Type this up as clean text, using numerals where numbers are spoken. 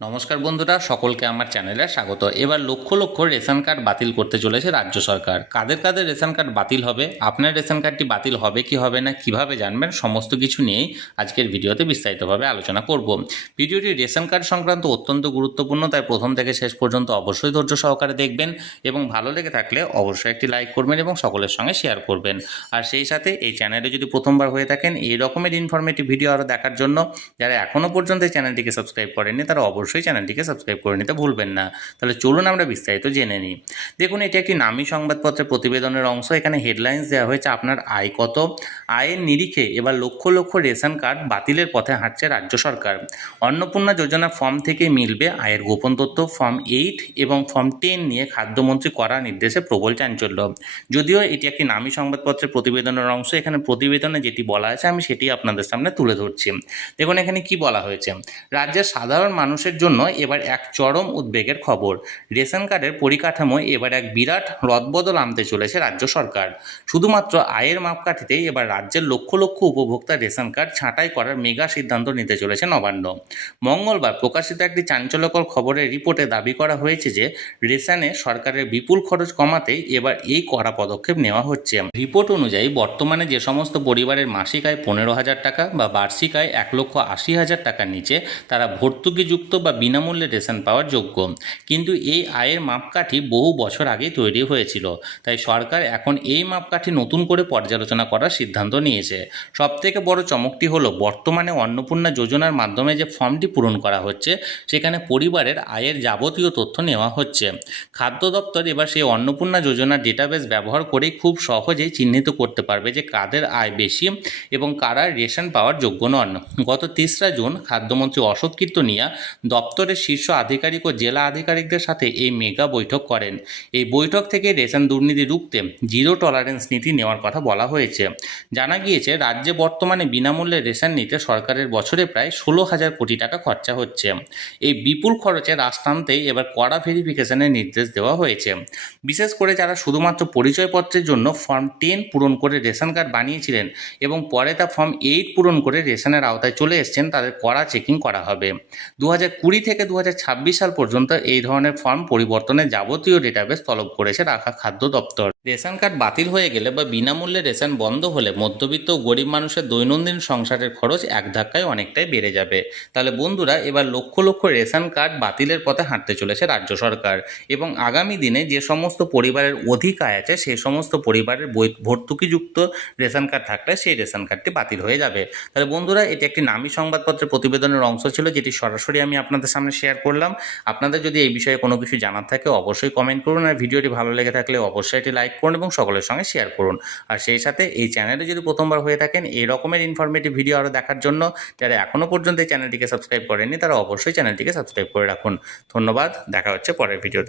নমস্কার বন্ধুরা, সকলকে আমার চ্যানেলে স্বাগত। এবার লক্ষ লক্ষ রেশন কার্ড বাতিল করতে চলেছে রাজ্য সরকার। কাদের কাদের রেশন কার্ড বাতিল হবে, আপনার রেশন কার্ডটি বাতিল হবে কি হবে না, কিভাবে জানবেন, সমস্ত কিছু নিয়েই আজকের ভিডিওতে বিস্তারিতভাবে আলোচনা করব। ভিডিওটি রেশন কার্ড সংক্রান্ত অত্যন্ত গুরুত্বপূর্ণ, তাই প্রথম থেকে শেষ পর্যন্ত অবশ্যই ধৈর্য সহকারে দেখবেন এবং ভালো লেগে থাকলে অবশ্যই একটি লাইক করবেন এবং সকলের সঙ্গে শেয়ার করবেন। আর সেই সাথে এই চ্যানেলে যদি প্রথমবার হয়ে থাকেন এই রকমের ইনফরমেটিভ ভিডিও আরও দেখার জন্য যারা এখনও পর্যন্ত এই চ্যানেলটিকে সাবস্ক্রাইব করেননি তারা অবশ্যই চ্যানেলটিকে সাবস্ক্রাইব করে নিতে ভুলবেন না। তাহলে চলুন আমরা বিস্তারিত জেনে নিই। দেখুন, এটি একটি নামী সংবাদপত্রের প্রতিবেদনের অংশ। এখানে হেডলাইন্স দেওয়া হয়েছে আপনার আয় কত। আয়ের নিরিখে এবার লক্ষ লক্ষ রেশন কার্ড বাতিলের পথে হাঁটছে রাজ্য সরকার। অন্নপূর্ণা যোজনা ফর্ম থেকে মিলবে আয়ের গোপন তথ্য। ফর্ম 8 এবং ফর্ম 10 নিয়ে খাদ্যমন্ত্রী করা নির্দেশে প্রবল চাঞ্চল্য। যদিও এটি একটি নামী সংবাদপত্রের প্রতিবেদনের অংশ, এখানে প্রতিবেদনে যেটি বলা আছে আমি সেটি আপনাদের সামনে তুলে ধরছি। দেখুন এখানে কি বলা হয়েছে। রাজ্যের সাধারণ মানুষের জন্য এবার এক চরম উদ্বেগের খবর। রেশন কার্ডের পরিকাঠামোয় এবার এক বিরাট রদবদল আনতে চলেছে রাজ্য সরকার। শুধুমাত্র আয়ের মাপকাঠিতেই এবার রাজ্যের লক্ষ লক্ষ উপভোক্তার রেশন কার্ড ছাঁটাই করার মেগা সিদ্ধান্ত নিতে চলেছে নবান্ন। মঙ্গলবার প্রকাশিত একটি চাঞ্চল্যকর খবরের রিপোর্টে দাবি করা হয়েছে যে রেশনে সরকারের বিপুল খরচ কমাতেই এবার এই কড়া পদক্ষেপ নেওয়া হচ্ছে। রিপোর্ট অনুযায়ী বর্তমানে যে সমস্ত পরিবারের মাসিক আয় 15,000 টাকা বা বার্ষিক আয় 1,80,000 টাকার নিচে তারা ভর্তুকিযুক্ত বা বিনামূল্যে রেশন পাওয়ার যোগ্য। কিন্তু এই আয়ের মাপকাঠি বহু বছর আগেই তৈরি হয়েছিল, তাই সরকার এখন এই মাপকাঠি নতুন করে পর্যালোচনা করার সিদ্ধান্ত নিয়েছে। সবথেকে বড় চমকটি হলো বর্তমানে অন্নপূর্ণা যোজনার মাধ্যমে যে ফর্মটি পূরণ করা হচ্ছে সেখানে পরিবারের আয়ের যাবতীয় তথ্য নেওয়া হচ্ছে। খাদ্য দপ্তর এবার সেই অন্নপূর্ণা যোজনার ডেটাবেস ব্যবহার করেই খুব সহজেই চিহ্নিত করতে পারবে যে কাদের আয় বেশি এবং কারা রেশন পাওয়ার যোগ্য নন। গত 3রা জুন খাদ্যমন্ত্রী অশোক কীর্তনিয়া দপ্তরের শীর্ষ আধিকারিক ও জেলা আধিকারিকদের সাথে এই মেগা বৈঠক করেন। এই বৈঠক থেকে রেশন দুর্নীতি রুখতে জিরো টলারেন্স নীতি নেওয়ার কথা বলা হয়েছে। জানা গিয়েছে রাজ্যে বর্তমানে বিনামূল্যে রেশন নিতে সরকারের বছরে প্রায় 16,000 কোটি টাকা খরচা হচ্ছে। এই বিপুল খরচে রাশ টানতেই এবার কড়া ভেরিফিকেশনের নির্দেশ দেওয়া হয়েছে। বিশেষ করে যারা শুধুমাত্র পরিচয়পত্রের জন্য ফর্ম 10 পূরণ করে রেশন কার্ড বানিয়েছিলেন এবং পরে তা ফর্ম 8 পূরণ করে রেশনের আওতায় চলে এসেছেন তাদের কড়া চেকিং করা হবে। 2020 থেকে 2026 সাল পর্যন্ত এই ধরনের ফর্ম পরিবর্তনের যাবতীয় ডেটাবেস তলব করেছে রাখা খাদ্য দপ্তর। রেশন কার্ড বাতিল হয়ে গেলে বা বিনামূল্যে রেশন বন্ধ হলে মধ্যবিত্ত ও গরিব মানুষের দৈনন্দিন সংসারের খরচ এক ধাক্কায় অনেকটাই বেড়ে যাবে। তাহলে বন্ধুরা, এবার লক্ষ লক্ষ রেশন কার্ড বাতিলের পথে হাঁটতে চলেছে রাজ্য সরকার এবং আগামী দিনে যে সমস্ত পরিবারের অধিক আয় আছে সেই সমস্ত পরিবারের ভর্তুকিযুক্ত রেশন কার্ড থাকলে সেই রেশন কার্ডটি বাতিল হয়ে যাবে। তাহলে বন্ধুরা, এটি একটি নামী সংবাদপত্রের প্রতিবেদনের অংশ ছিল যেটি সরাসরি আমি আপনাদের সামনে শেয়ার করলাম। আপনাদের যদি এই বিষয়ে কোনো কিছু জানার থাকে অবশ্যই কমেন্ট করুন, আর ভিডিওটি ভালো লেগে থাকলে অবশ্যই এটি লাইক করুন এবং সকলের সঙ্গে শেয়ার করুন। আর সেই সাথে এই চ্যানেলে যদি প্রথমবার হয়ে থাকেন এই রকমের ইনফরমেটিভ ভিডিও আরও দেখার জন্য যারা এখনও পর্যন্ত এই চ্যানেলটিকে সাবস্ক্রাইব করেননি তারা অবশ্যই চ্যানেলটিকে সাবস্ক্রাইব করে রাখুন। ধন্যবাদ, দেখা হচ্ছে পরের ভিডিওতে।